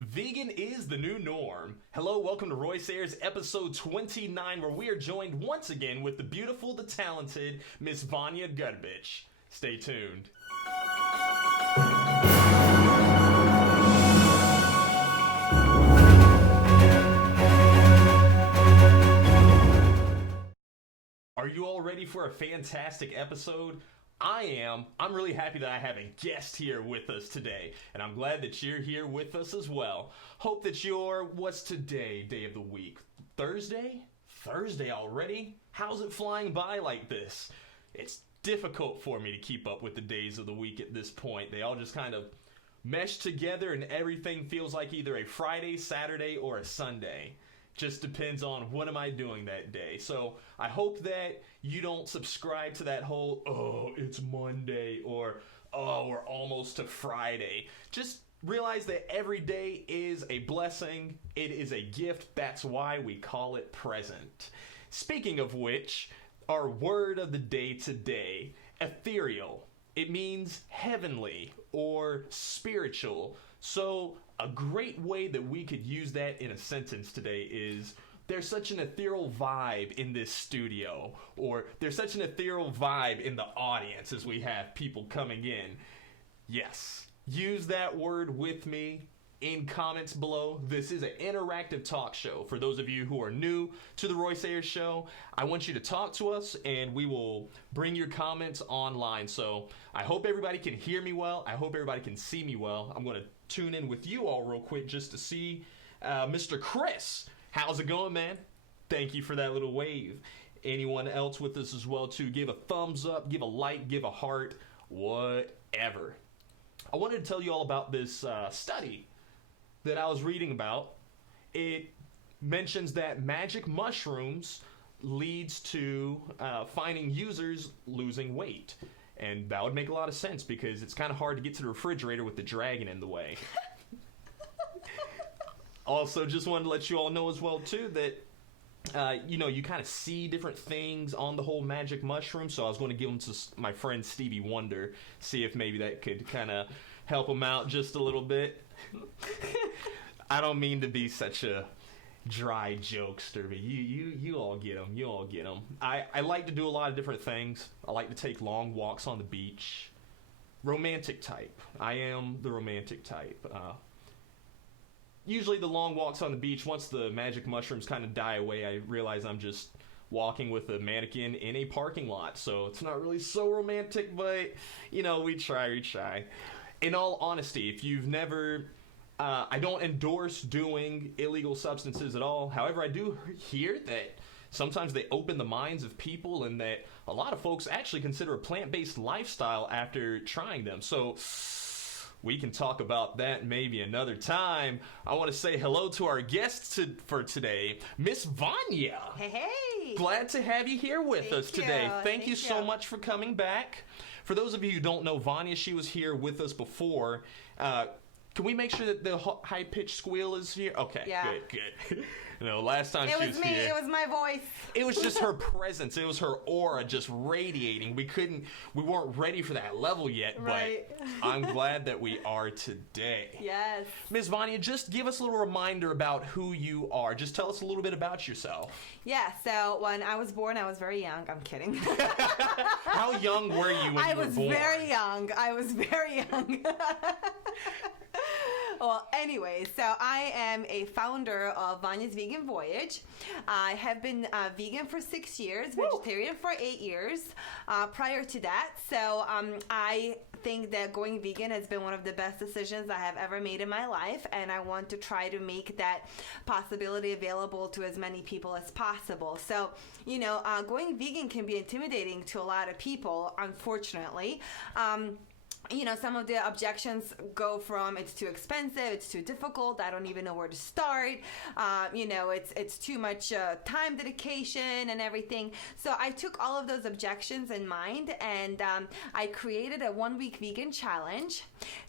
Vegan is the new norm. Hello, welcome to Royce Airs episode 29, where we are joined once again with the beautiful, the talented Miss Vanja Grbic. Stay tuned. Are you all ready for a fantastic episode? I am. I'm really happy that I have a guest here with us today, and I'm glad that you're here with us as well. Hope that what's today, day of the week? Thursday? Thursday already? How's it flying by like this? It's difficult for me to keep up with the days of the week at this point. They all just kind of mesh together, and everything feels like either a Friday, Saturday, or a Sunday. Just depends on what am I doing that day. So I hope that you don't subscribe to that whole, oh, it's Monday, or, oh, we're almost to Friday. Just realize that every day is a blessing. It is a gift. That's why we call it present. Speaking of which, our word of the day today, ethereal. It means heavenly or spiritual. So a great way that we could use that in a sentence today is, there's such an ethereal vibe in this studio, or there's such an ethereal vibe in the audience as we have people coming in. Yes, use that word with me in comments below. This is an interactive talk show. For those of you who are new to the Royce Ayers Show, I want you to talk to us and we will bring your comments online. So I hope everybody can hear me well. I hope everybody can see me well. I'm going to tune in with you all real quick just to see. Mr. Chris, how's it going, man? Thank you for that little wave. Anyone else with us as well too, give a thumbs up, give a like, give a heart, whatever. I wanted to tell you all about this study that I was reading about. It mentions that magic mushrooms leads to finding users losing weight. And that would make a lot of sense because it's kind of hard to get to the refrigerator with the dragon in the way. Also, just wanted to let you all know as well too that you kind of see different things on the whole magic mushroom. So I was going to give them to my friend Stevie Wonder, see if maybe that could kind of help him out just a little bit. I don't mean to be such a dry jokester, but you all get them. You all get them. I like to do a lot of different things. I like to take long walks on the beach. Romantic type. I am the romantic type. Usually the long walks on the beach, once the magic mushrooms kind of die away, I realize I'm just walking with a mannequin in a parking lot. So it's not really so romantic, but, we try. In all honesty, if you've never... I don't endorse doing illegal substances at all. However, I do hear that sometimes they open the minds of people and that a lot of folks actually consider a plant-based lifestyle after trying them. So we can talk about that maybe another time. I want to say hello to our guests for today, Miss Vanja. Hey. Glad to have you here with us today. Thank you so much for coming back. For those of you who don't know Vanja, she was here with us before. Can we make sure that the high-pitched squeal is here? Okay, yeah. Good. Last time she was here. It was my voice. It was just her presence. It was her aura just radiating. We weren't ready for that level yet, right. But I'm glad that we are today. Yes. Ms. Vanja, just give us a little reminder about who you are. Just tell us a little bit about yourself. Yeah, so when I was born, I was very young. I'm kidding. How young were you when you were born? I was very young. Well, anyway, so I am a founder of Vanja's Vegan Voyage. I have been vegan for 6 years, vegetarian for 8 years prior to that. So I think that going vegan has been one of the best decisions I have ever made in my life, and I want to try to make that possibility available to as many people as possible. So, going vegan can be intimidating to a lot of people, unfortunately. Some of the objections go from it's too expensive, it's too difficult, I don't even know where to start, it's too much time dedication and everything. So I took all of those objections in mind, and I created a 1-week vegan challenge.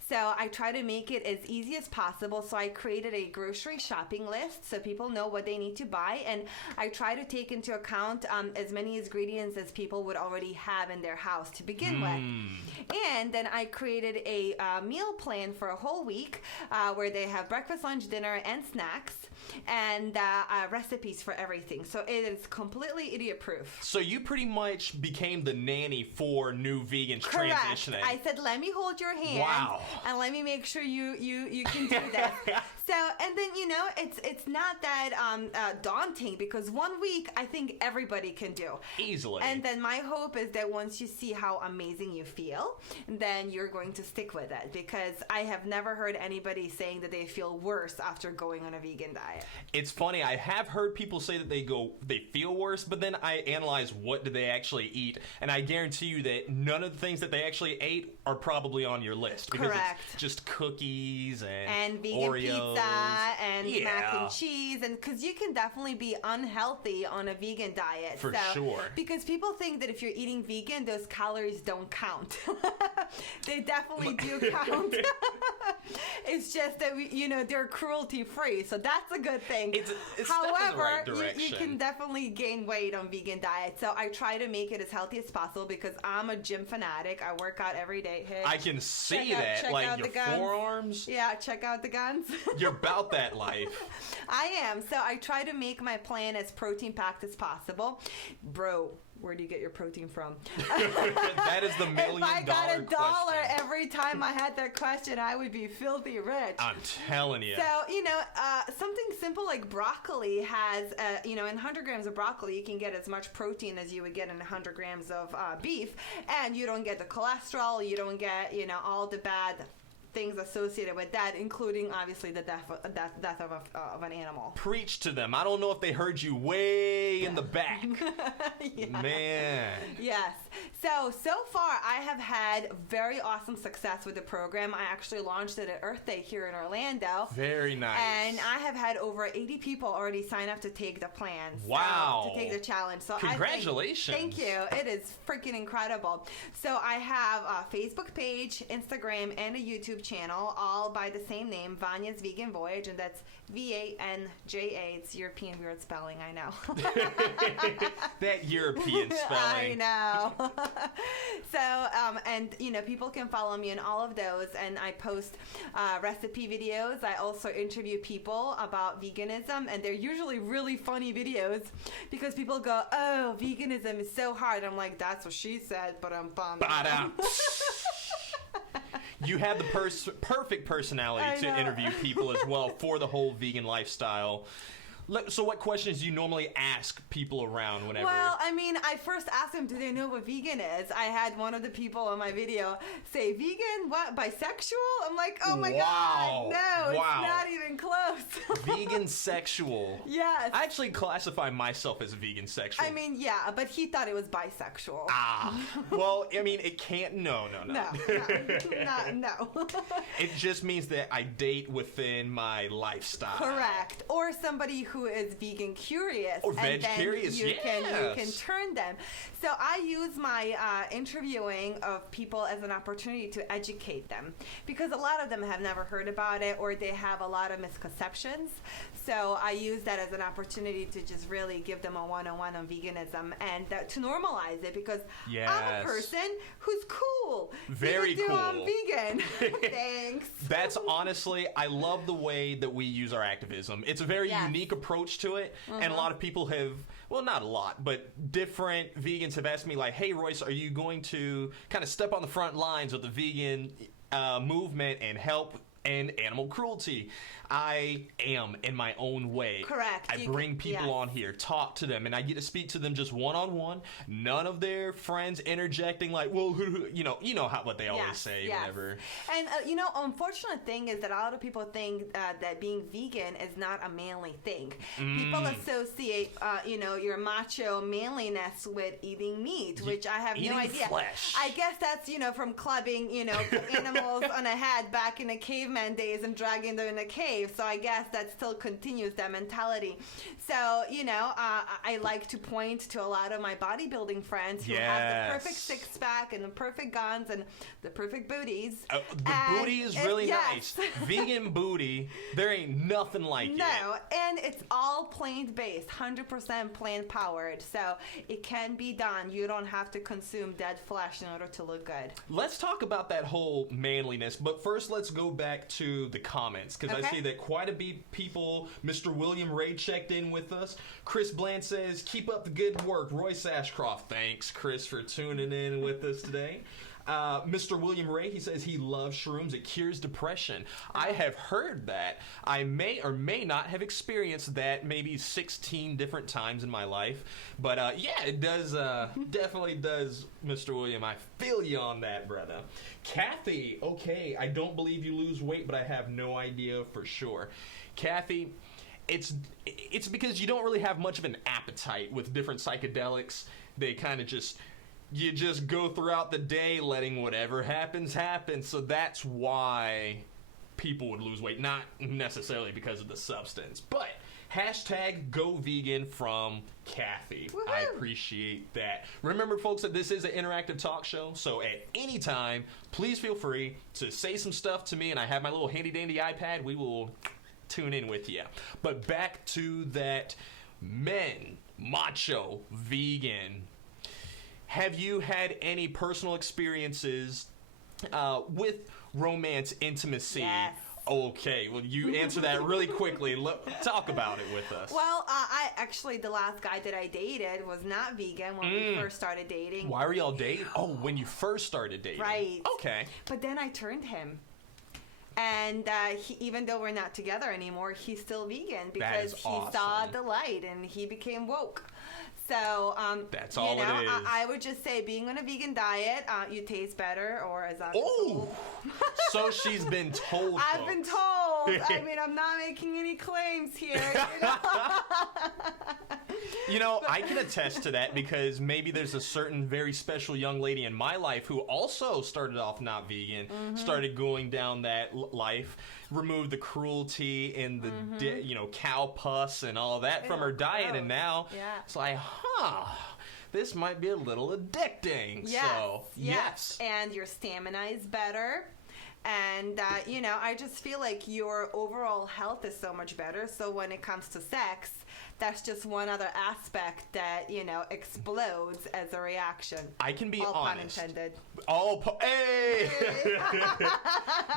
So I try to make it as easy as possible. So I created a grocery shopping list so people know what they need to buy. And I try to take into account as many ingredients as people would already have in their house to begin with. And then I created a meal plan for a whole week where they have breakfast, lunch, dinner, and snacks, and recipes for everything. So it is completely idiot-proof. So you pretty much became the nanny for new vegans Correct. transitioning. I said, let me hold your hand. Wow. And let me make sure you can do this. So, and then, it's not that daunting, because 1 week I think everybody can do. Easily. And then my hope is that once you see how amazing you feel, then you're going to stick with it, because I have never heard anybody saying that they feel worse after going on a vegan diet. It's funny, I have heard people say that they feel worse, but then I analyze what did they actually eat, and I guarantee you that none of the things that they actually ate are probably on your list. Because Correct. It's just cookies and vegan Oreos. pizza and mac and cheese, and because you can definitely be unhealthy on a vegan diet. For sure. Because people think that if you're eating vegan, those calories don't count. They definitely do count. It's just that they're cruelty free, so that's a good thing. It's However, in the right you can definitely gain weight on vegan diet. So I try to make it as healthy as possible, because I'm a gym fanatic. I work out every day. Hitch. I can see check like out your the guns. forearms. Yeah, check out the guns. You're about that life. I am. So I try to make my plan as protein packed as possible. Bro, where do you get your protein from? That is the $1 million question. If I got $1 question. every time I had that question, I would be filthy rich. I'm telling you. So, something simple like broccoli has, in 100 grams of broccoli, you can get as much protein as you would get in 100 grams of beef. And you don't get the cholesterol, you don't get, all the bad things associated with that, including obviously the death of an animal. Preach to them. I don't know if they heard you way in the back. Yeah. Man. Yes. So far I have had very awesome success with the program. I actually launched it at Earth Day here in Orlando. Very nice. And I have had over 80 people already sign up to take the plan. Wow. To take the challenge. So congratulations. Thank you. It is freaking incredible. So I have a Facebook page, Instagram, and a YouTube channel, all by the same name, Vanja's Vegan Voyage, and that's Vanja. It's European weird spelling, I know. That European spelling. I know. So, and people can follow me in all of those, and I post recipe videos. I also interview people about veganism, and they're usually really funny videos, because people go, "Oh, veganism is so hard." I'm like, "That's what she said," but I'm bummed. You have the perfect personality to interview people as well for the whole vegan lifestyle. So what questions do you normally ask people around whenever? Well, I first asked them, do they know what vegan is? I had one of the people on my video say, vegan? What? Bisexual? I'm like, oh my God. No, it's not even close. Vegan sexual. Yes. I actually classify myself as vegan sexual. Yeah, but he thought it was bisexual. Well, it can't, no. No. It just means that I date within my lifestyle. Correct. Or somebody who is vegan curious, or veg curious, you can turn them. So I use my interviewing of people as an opportunity to educate them, because a lot of them have never heard about it, or they have a lot of misconceptions. So I use that as an opportunity to just really give them a one-on-one on veganism, and to normalize it, because I'm a person who's cool. Very cool. I'm vegan. Thanks. That's honestly, I love the way that we use our activism. It's a very unique approach to it, and a lot of people have, well, not a lot, but different vegans have asked me, like, hey, Royce, are you going to kind of step on the front lines of the vegan movement and help end animal cruelty? I am in my own way. Correct. I bring people on here, talk to them, and I get to speak to them just one-on-one. None of their friends interjecting like, well, what they always say, whatever. And, unfortunate thing is that a lot of people think that being vegan is not a manly thing. People associate, your macho manliness with eating meat, which I have no idea. Flesh. I guess that's, from clubbing, animals on a head back in a caveman caveman days and dragging them in a cave. So I guess that still continues that mentality. So, I like to point to a lot of my bodybuilding friends who have the perfect six-pack and the perfect guns and the perfect booties. The booty is really nice. Vegan booty, there ain't nothing like it. No, and it's all plant-based, 100% plant-powered. So it can be done. You don't have to consume dead flesh in order to look good. Let's talk about that whole manliness, but first let's go back to the comments, because I see that quite a bit people. Mr. William Ray checked in with us. Chris Bland says, keep up the good work. Royce Ashcroft, thanks Chris for tuning in with us today. Mr. William Ray, he says he loves shrooms. It cures depression. I have heard that. I may or may not have experienced that maybe 16 different times in my life. But it does, definitely does, Mr. William. I feel you on that, brother. Kathy, okay, I don't believe you lose weight, but I have no idea for sure. Kathy, it's because you don't really have much of an appetite with different psychedelics. They kind of you just go throughout the day letting whatever happens happen. So that's why people would lose weight, not necessarily because of the substance. But hashtag go vegan from Kathy. Woo-hoo. I appreciate that. Remember, folks, that this is an interactive talk show, so at any time, please feel free to say some stuff to me, and I have my little handy-dandy iPad. We will tune in with you. But back to that men, macho, vegan. Have you had any personal experiences with romance, intimacy? Yes. Okay, well, you answer that really quickly. Talk about it with us. Well, I actually, the last guy that I dated was not vegan when we first started dating. Why were y'all dating? Oh, when you first started dating. Right. Okay. But then I turned him. And even though we're not together anymore, he's still vegan because he saw the light and he became woke. So, that's all it is. I would just say, being on a vegan diet, you taste better, or as I'm told. So she's been told. I've been told. I mean, I'm not making any claims here. I can attest to that because maybe there's a certain very special young lady in my life who also started off not vegan, started going down that life, removed the cruelty and the cow pus and all that from her diet, and now it's like, this might be a little addicting. Yes, so yes. And your stamina is better. And, I just feel like your overall health is so much better. So when it comes to sex, that's just one other aspect that, explodes as a reaction. I can be all honest. Pun intended. Hey!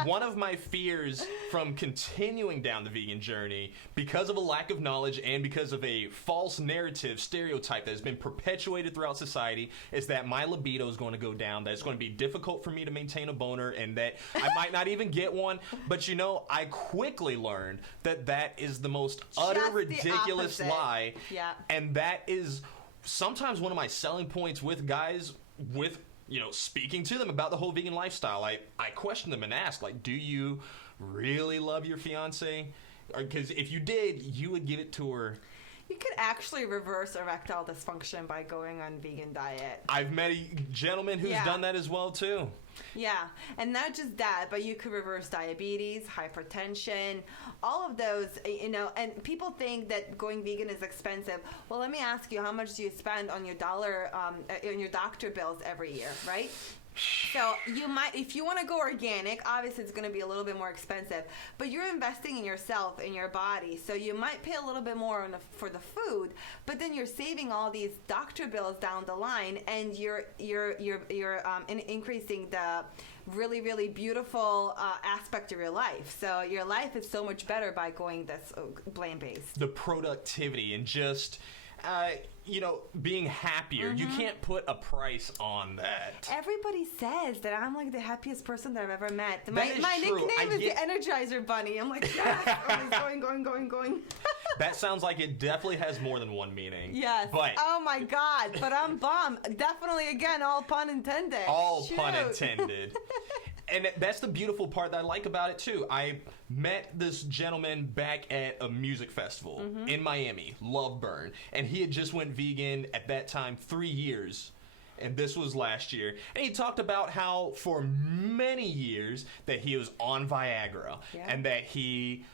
One of my fears from continuing down the vegan journey, because of a lack of knowledge and because of a false narrative stereotype that has been perpetuated throughout society, is that my libido is going to go down, that it's going to be difficult for me to maintain a boner, and that I might not even get one. But I quickly learned that is the most utter ridiculous lie. Yeah. And that is sometimes one of my selling points with guys, with speaking to them about the whole vegan lifestyle. I question them and ask, like, do you really love your fiance? Because if you did, you would give it to her. You could actually reverse erectile dysfunction by going on vegan diet. I've met a gentleman who's done that as well, too. Yeah, and not just that, but you could reverse diabetes, hypertension, all of those, and people think that going vegan is expensive. Well, let me ask you, how much do you spend on your on your doctor bills every year, right? So you might, if you want to go organic, obviously it's going to be a little bit more expensive, but you're investing in yourself, in your body. So you might pay a little bit more for the food, but then you're saving all these doctor bills down the line, and you're increasing the really, really beautiful aspect of your life. So your life is so much better by going this plant-based. The productivity and just being happier. You can't put a price on that. Everybody says that I'm like the happiest person that I've ever met. That My is true. nickname is the Energizer Bunny. I'm like, yes, always going. That sounds like it definitely has more than one meaning. Yes. But oh my God. But I'm bummed. Definitely, again, all pun intended. All pun intended. And that's the beautiful part that I like about it, too. I met this gentleman back at a music festival in Miami, Love Burn. And he had just went vegan at that time 3 years. and this was last year. And he talked about how for many years that he was on Viagra, and that he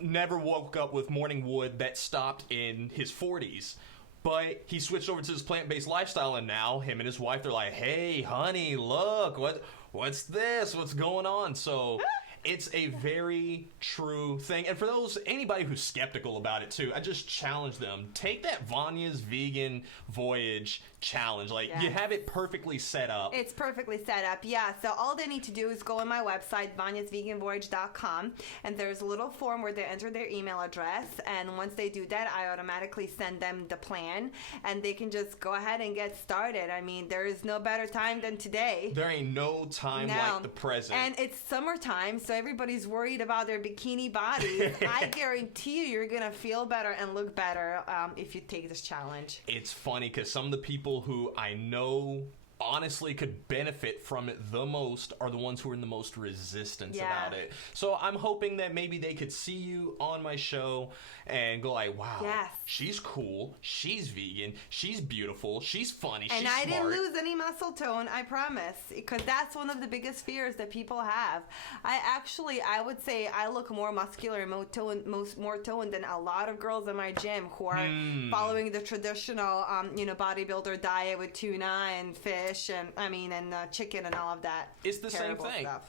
never woke up with morning wood that stopped in his 40s. But he switched over to this plant-based lifestyle, and now him and his wife, they're like, hey, honey, look, what's this? What's going on? So it's a very true thing. And for anybody who's skeptical about it, too, I just challenge them. Take that Vanya's Vegan Voyage challenge. You have it perfectly set up. It's perfectly set up, yeah. So all they need to do is go on my website, vanyasveganvoyage.com, and there's a little form where they enter their email address, and once they do that, I automatically send them the plan, and they can just go ahead and get started. I mean, there is no better time than today. There ain't no time like the present. And it's summertime, so everybody's worried about their bikini bodies. I guarantee you're going to feel better and look better if you take this challenge. It's funny because some of the people who I know honestly could benefit from it the most are the ones who are in the most resistance about it. So I'm hoping that maybe they could see you on my show and go like, wow, she's cool, she's vegan, she's beautiful, she's funny, and she's smart. And I didn't lose any muscle tone, I promise, because that's one of the biggest fears that people have. I would say I look more muscular and more toned than a lot of girls in my gym who are following the traditional bodybuilder diet with tuna and fish and chicken and all of that. It's the same thing. Stuff.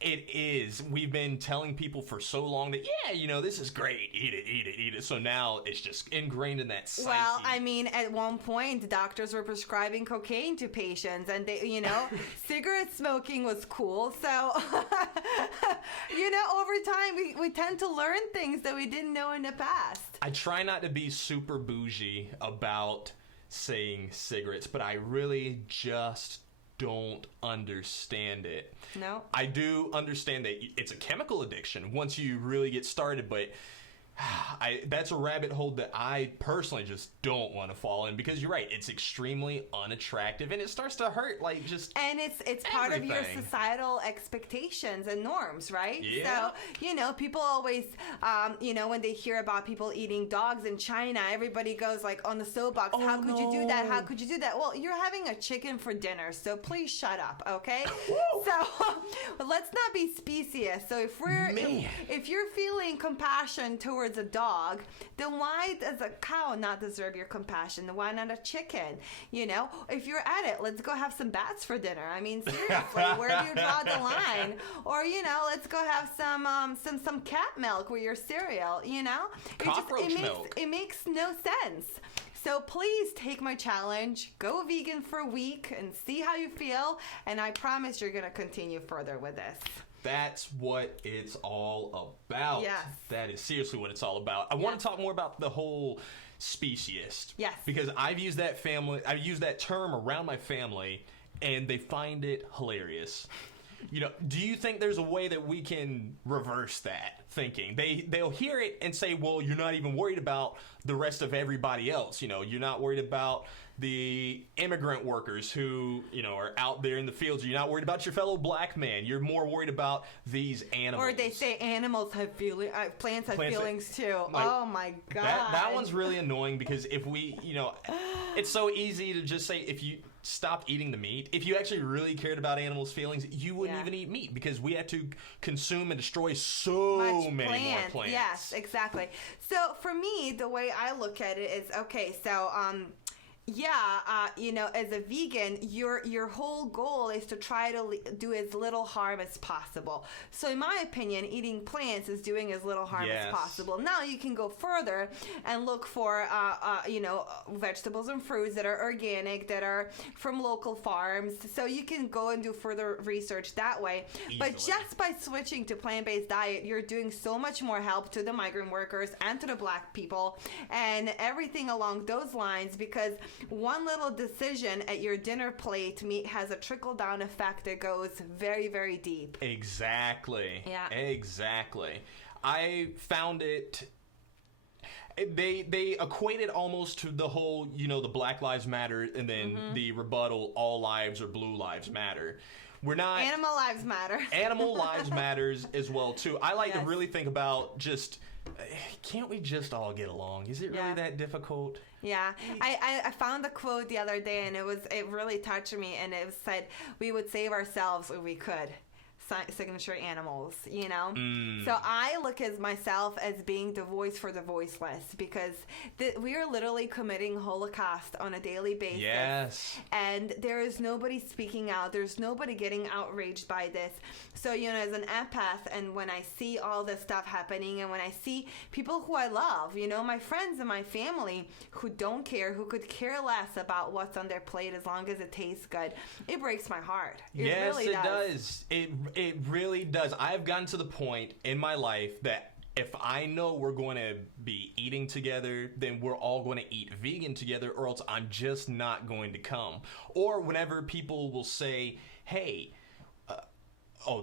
It is. We've been telling people for so long that, this is great. Eat it. So now it's just ingrained in that psyche. Well, I mean, at one point, doctors were prescribing cocaine to patients, and they, cigarette smoking was cool. So, over time, we tend to learn things that we didn't know in the past. I try not to be super bougie about saying cigarettes, but I really just don't understand it. No. I do understand that it's a chemical addiction once you really get started, but that's a rabbit hole that I personally just don't want to fall in, because you're right, it's extremely unattractive and it starts to hurt and it's part of your societal expectations and norms, right? Yeah. So people always when they hear about people eating dogs in China, everybody goes like on the soapbox, how could you do that? How could you do that? Well, you're having a chicken for dinner, so please shut up, okay? So let's not be specious. So if you're feeling compassion towards a dog, then why does a cow not deserve your compassion? Then why not a chicken? If you're at it, let's go have some bats for dinner. I mean, seriously, where do you draw the line? Or let's go have some cat milk with your cereal. Cockroach milk. It makes no sense. So please take my challenge, go vegan for a week, and see how you feel. And I promise you're going to continue further with this. That's what it's all about. Yes. That is seriously what it's all about. I want to talk more about the whole speciesist. Yes. Because I've used that term around my family, and they find it hilarious. Do you think there's a way that we can reverse that thinking? They'll hear it and say, well, you're not even worried about the rest of everybody else. You're not worried about the immigrant workers who, are out there in the fields. You're not worried about your fellow black man. You're more worried about these animals. Or they say animals have feelings, plants have feelings too. Oh my God. That one's really annoying, because if we, it's so easy to just say, if you stopped eating the meat, if you actually really cared about animals' feelings, you wouldn't even eat meat, because we had to consume and destroy so many more plants. Yes, exactly. So for me, the way I look at it is, okay, so as a vegan, your whole goal is to try to do as little harm as possible. So in my opinion, eating plants is doing as little harm as possible. Now you can go further and look for vegetables and fruits that are organic, that are from local farms. So you can go and do further research that way. Easily. But just by switching to plant-based diet, you're doing so much more help to the migrant workers and to the black people and everything along those lines, because one little decision at your dinner plate has a trickle-down effect that goes very, very deep. Exactly. Yeah. Exactly. I found it... They equate it almost to the whole, the Black Lives Matter, and then the rebuttal, all lives or blue lives matter. We're not. Animal lives matter. Animal lives matters as well too. I like to Yes. really think about just, can't we just all get along? Is it really Yeah. that difficult? Yeah, I found a quote the other day, and it really touched me, and it said, we would save ourselves if we could. Signature animals, you know? So I look at myself as being the voice for the voiceless, because we are literally committing Holocaust on a daily basis. Yes. And there is nobody speaking out. There's nobody getting outraged by this. So, you know, as an empath, and when I see all this stuff happening, and when I see people who I love, you know, my friends and my family who don't care, who could care less about what's on their plate as long as it tastes good, it breaks my heart. It really does. It really does. I've gotten to the point in my life that if I know we're going to be eating together, then we're all going to eat vegan together, or else I'm just not going to come. Or whenever people will say, hey,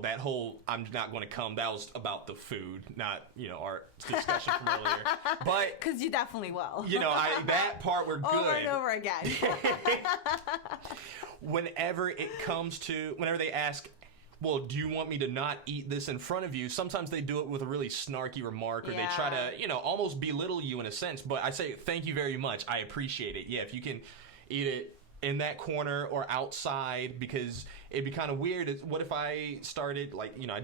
that whole I'm not going to come, that was about the food, not, you know, our discussion from earlier. But because you definitely will. You know, that part we're good. Over and over again. Whenever they ask, well, do you want me to not eat this in front of you? Sometimes they do it with a really snarky remark, or they try to, you know, almost belittle you in a sense. But I say, thank you very much. I appreciate it. Yeah, if you can eat it in that corner or outside, because it'd be kind of weird. What if I started, like, you know,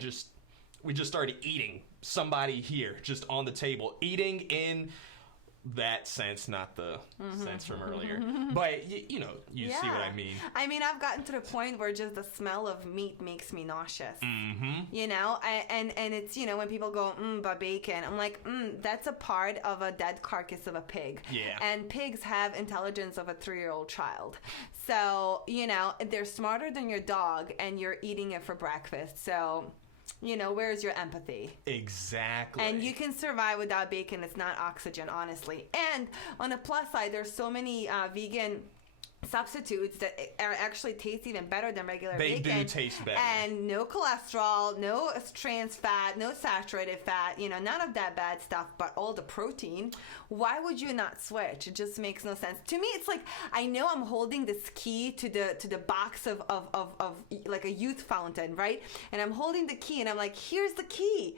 we just started eating somebody here, just on the table, eating in that sense, not the sense from earlier. But, you know, you see what I mean. I mean, I've gotten to the point where just the smell of meat makes me nauseous. You know, and it's, you know, when people go, but bacon, I'm like, that's a part of a dead carcass of a pig. Yeah. And pigs have intelligence of a 3-year-old child. So, you know, they're smarter than your dog, and you're eating it for breakfast. So, you know, where's your empathy? Exactly. And you can survive without bacon. It's not oxygen, honestly. And on the plus side, there's so many vegan substitutes that are actually taste even better than regular bacon. They do taste better. And no cholesterol, no trans fat, no saturated fat, you know, none of that bad stuff, but all the protein. Why would you not switch? It just makes no sense. To me, it's like, I know I'm holding this key to the box of like a youth fountain, right? And I'm holding the key, and I'm like, here's the key.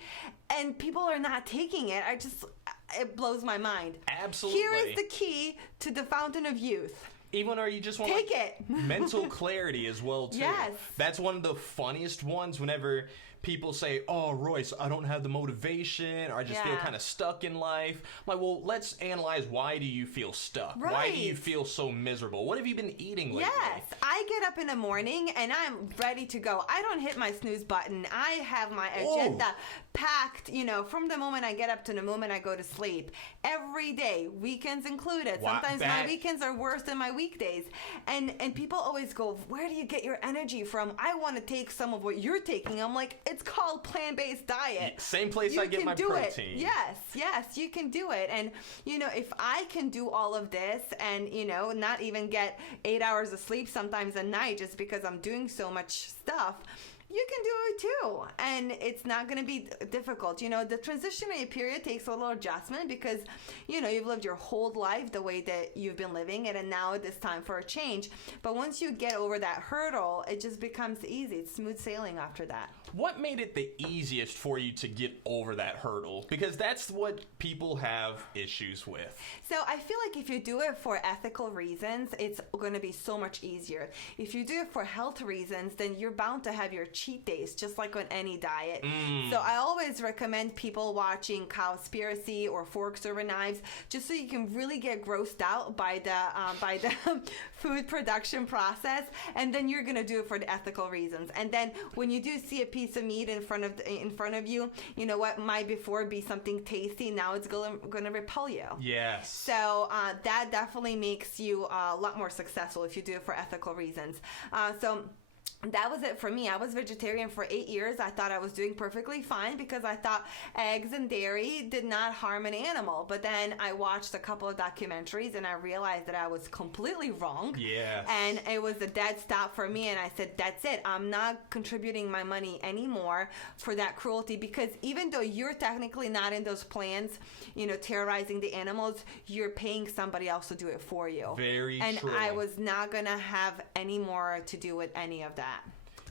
And people are not taking it. It blows my mind. Absolutely. Here is the key to the fountain of youth. Even, or you just want take it. Mental clarity as well too. Yes. That's one of the funniest ones whenever people say, oh, Royce, I don't have the motivation, or I just feel kind of stuck in life. I'm like, well, let's analyze, why do you feel stuck? Right. Why do you feel so miserable? What have you been eating lately? Yes, I get up in the morning and I'm ready to go. I don't hit my snooze button. I have my agenda packed, you know, from the moment I get up to the moment I go to sleep. Every day, weekends included. Wow, Sometimes my weekends are worse than my weekdays. And people always go, where do you get your energy from? I want to take some of what you're taking. I'm like, it's called plant-based diet. Same place I get my protein. Yes, you can do it. And, you know, if I can do all of this and, you know, not even get 8 hours of sleep sometimes a night just because I'm doing so much stuff, you can do it too. And it's not going to be difficult. You know, the transitionary period takes a little adjustment because, you know, you've lived your whole life the way that you've been living it, and now it is time for a change. But once you get over that hurdle, it just becomes easy. It's smooth sailing after that. What made it the easiest for you to get over that hurdle? Because that's what people have issues with. So I feel like if you do it for ethical reasons, it's going to be so much easier. If you do it for health reasons, then you're bound to have your cheat days, just like on any diet. So I always recommend people watching Cowspiracy or Forks Over Knives, just so you can really get grossed out by the food production process, and then you're going to do it for the ethical reasons. And then when you do see a piece of meat in front of you, you know what might before be something tasty, now it's going to repel you. Yes. So that definitely makes you a lot more successful if you do it for ethical reasons. So that was it for me. I was vegetarian for 8 years. I thought I was doing perfectly fine because I thought eggs and dairy did not harm an animal. But then I watched a couple of documentaries and I realized that I was completely wrong. Yes. And it was a dead stop for me. And I said, that's it. I'm not contributing my money anymore for that cruelty, because even though you're technically not in those plans, you know, terrorizing the animals, you're paying somebody else to do it for you. Very and true. I was not going to have any more to do with any of that.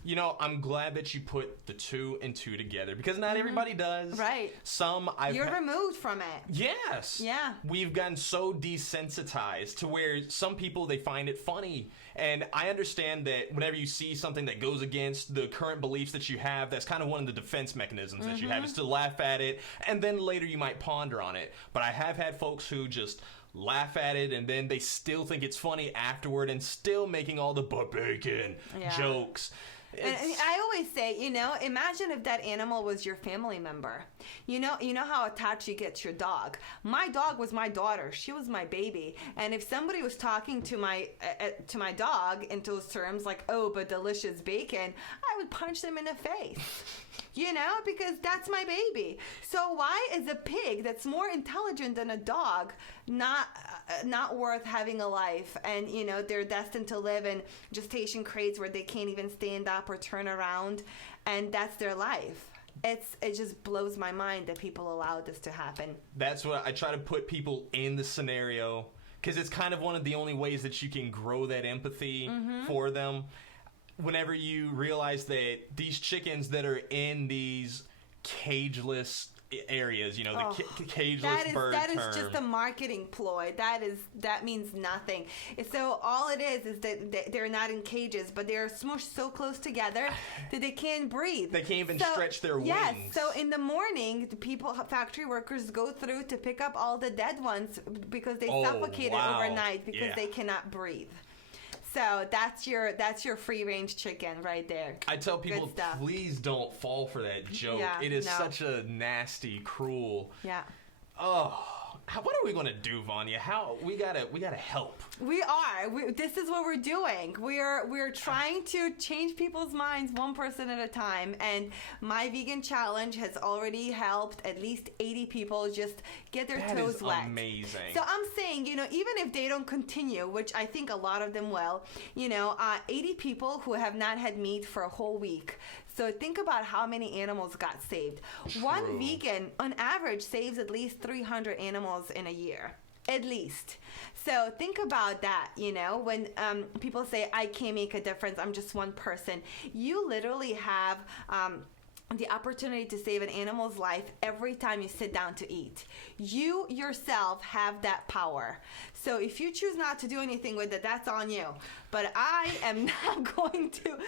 You know, I'm glad that you put the 2 and 2 together because not everybody does. Right. You're removed from it. Yes. Yeah. We've gotten so desensitized to where some people, they find it funny. And I understand that whenever you see something that goes against the current beliefs that you have, that's kind of one of the defense mechanisms that you have, is to laugh at it, and then later you might ponder on it. But I have had folks who just laugh at it, and then they still think it's funny afterward and still making all the "but bacon" jokes. And I always say, you know, imagine if that animal was your family member. You know how attached you get to your dog. My dog was my daughter. She was my baby. And if somebody was talking to my dog in those terms, like, "Oh, but delicious bacon," I would punch them in the face. You know, because that's my baby. So why is a pig that's more intelligent than a dog not worth having a life? And, you know, they're destined to live in gestation crates where they can't even stand up or turn around, and that's their life. It just blows my mind that people allow this to happen. That's what I try to put people in the scenario, because it's kind of one of the only ways that you can grow that empathy for them. Whenever you realize that these chickens that are in these cageless areas, you know, the cageless bird term. That is just a marketing ploy. That means nothing. So all it is that they're not in cages, but they're smushed so close together that they can't breathe. They can't even stretch their wings. Yes. So in the morning, the factory workers go through to pick up all the dead ones because they suffocated overnight because they cannot breathe. So that's your free range chicken right there. I tell people, please don't fall for that joke. Yeah, it is such a nasty, cruel. Yeah. Oh, what are we going to do, Vanja? We gotta help. We are. This is what we're doing. We're trying to change people's minds one person at a time. And my vegan challenge has already helped at least 80 people just get their toes wet. That is amazing. So I'm saying, you know, even if they don't continue, which I think a lot of them will, you know, 80 people who have not had meat for a whole week. So think about how many animals got saved. True. One vegan, on average, saves at least 300 animals in a year. At least. So think about that, you know, when people say, "I can't make a difference, I'm just one person." You literally have the opportunity to save an animal's life every time you sit down to eat. You yourself have that power. So if you choose not to do anything with it, that's on you. But I am not going to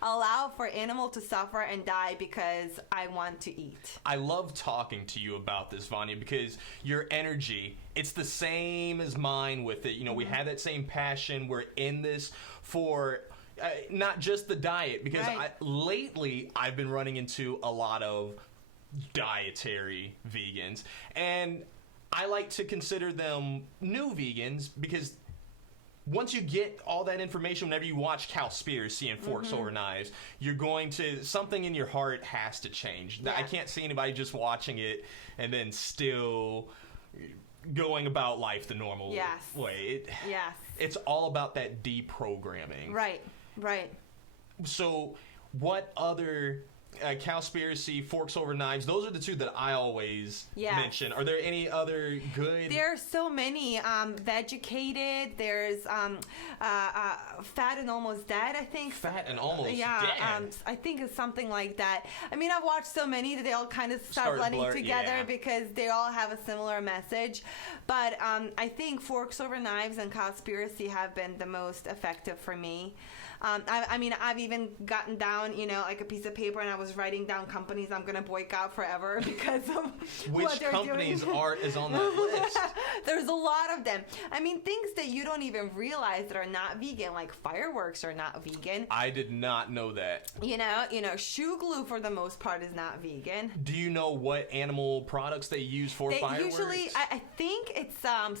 allow for animal to suffer and die because I want to eat. I love talking to you about this, Vanja, because your energy, it's the same as mine with it. You know, we have that same passion. We're in this for not just the diet, because lately I've been running into a lot of dietary vegans, and I like to consider them new vegans because once you get all that information, whenever you watch Cowspiracy and Forks Over Knives, you're going to, something in your heart has to change. Yeah. I can't see anybody just watching it and then still going about life the normal way. It's all about that deprogramming. Right. So what other Cowspiracy, Forks Over Knives, those are the two that I always mention. Are there any other good? There are so many. Vegucated. There's Fat and Almost Dead, I think. Fat and Almost Dead? I think it's something like that. I mean, I've watched so many that they all kind of start blending together because they all have a similar message. But I think Forks Over Knives and Cowspiracy have been the most effective for me. I mean, I've even gotten down, you know, like a piece of paper, and I was writing down companies I'm going to boycott forever because of what they're doing. Which companies is on that list? There's a lot of them. I mean, things that you don't even realize that are not vegan, like fireworks are not vegan. I did not know that. You know, shoe glue for the most part is not vegan. Do you know what animal products they use for fireworks? Usually, I think it's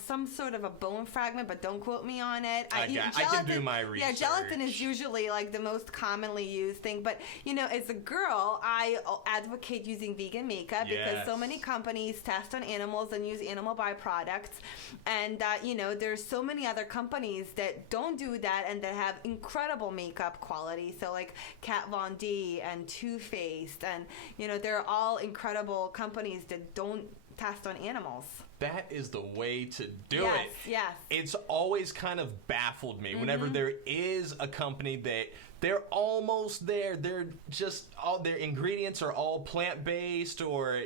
some sort of a bone fragment, but don't quote me on it. I can do my research. Yeah, gelatin is usually like the most commonly used thing. But, you know, as a girl, I advocate using vegan makeup because so many companies test on animals and use animal byproducts. And, you know, there's so many other companies that don't do that and that have incredible makeup quality. So like Kat Von D and Too Faced, and, you know, they're all incredible companies that don't test on animals. That is the way to do it. Yes. It's always kind of baffled me whenever there is a company that They're almost there. They're just all their ingredients are all plant-based or,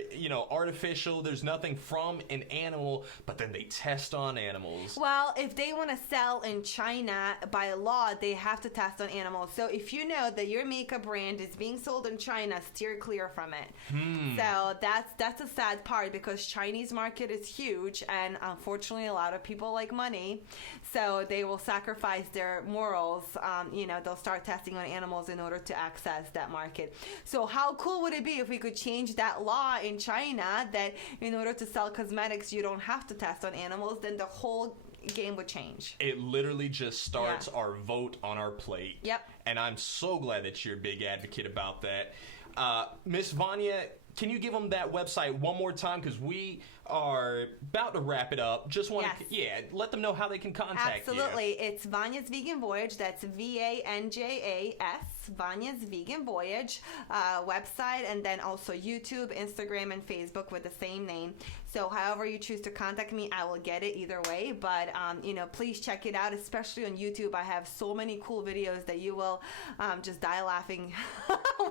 artificial. There's nothing from an animal, but then they test on animals. Well, if they want to sell in China, by law, they have to test on animals. So if you know that your makeup brand is being sold in China, steer clear from it. So that's a sad part, because Chinese market is huge, and unfortunately a lot of people like money, so they will sacrifice their morals. They'll start testing on animals in order to access that market. So how cool would it be if we could change that law in China, that in order to sell cosmetics you don't have to test on animals? Then the whole game would change. It literally just starts our vote on our plate. Yep. And I'm so glad that you're a big advocate about that. Miss Vanja, can you give them that website one more time? Because we are about to wrap it up. Just want to, let them know how they can contact you. Absolutely. It's Vanja's Vegan Voyage. That's VANJAS, Vanja's Vegan Voyage website, and then also YouTube, Instagram, and Facebook with the same name. So however you choose to contact me, I will get it either way. But, please check it out, especially on YouTube. I have so many cool videos that you will just die laughing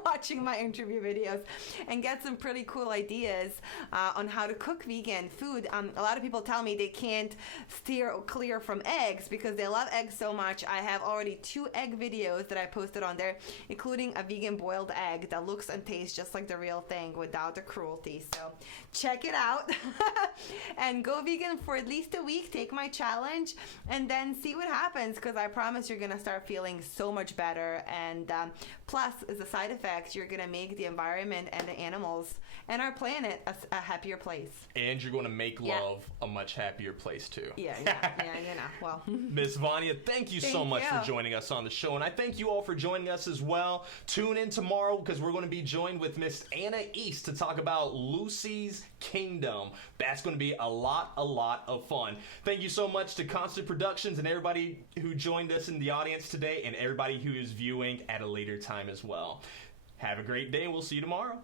watching my interview videos, and get some pretty cool ideas on how to cook vegan food. A lot of people tell me they can't steer clear from eggs because they love eggs so much. I have already 2 egg videos that I posted on there, including a vegan boiled egg that looks and tastes just like the real thing without the cruelty. So check it out and go vegan for at least a week. Take my challenge and then see what happens, because I promise you're gonna start feeling so much better. And plus, as a side effect, you're gonna make the environment and the animals and our planet a happier place. And you're going to make love a much happier place too. Yeah, well. Miss Vanja, thank you so much for joining us on the show. And I thank you all for joining us as well. Tune in tomorrow, because we're going to be joined with Miss Anna East to talk about Lucy's Kingdom. That's going to be a lot of fun. Thank you so much to Constant Productions and everybody who joined us in the audience today, and everybody who is viewing at a later time as well. Have a great day, and we'll see you tomorrow.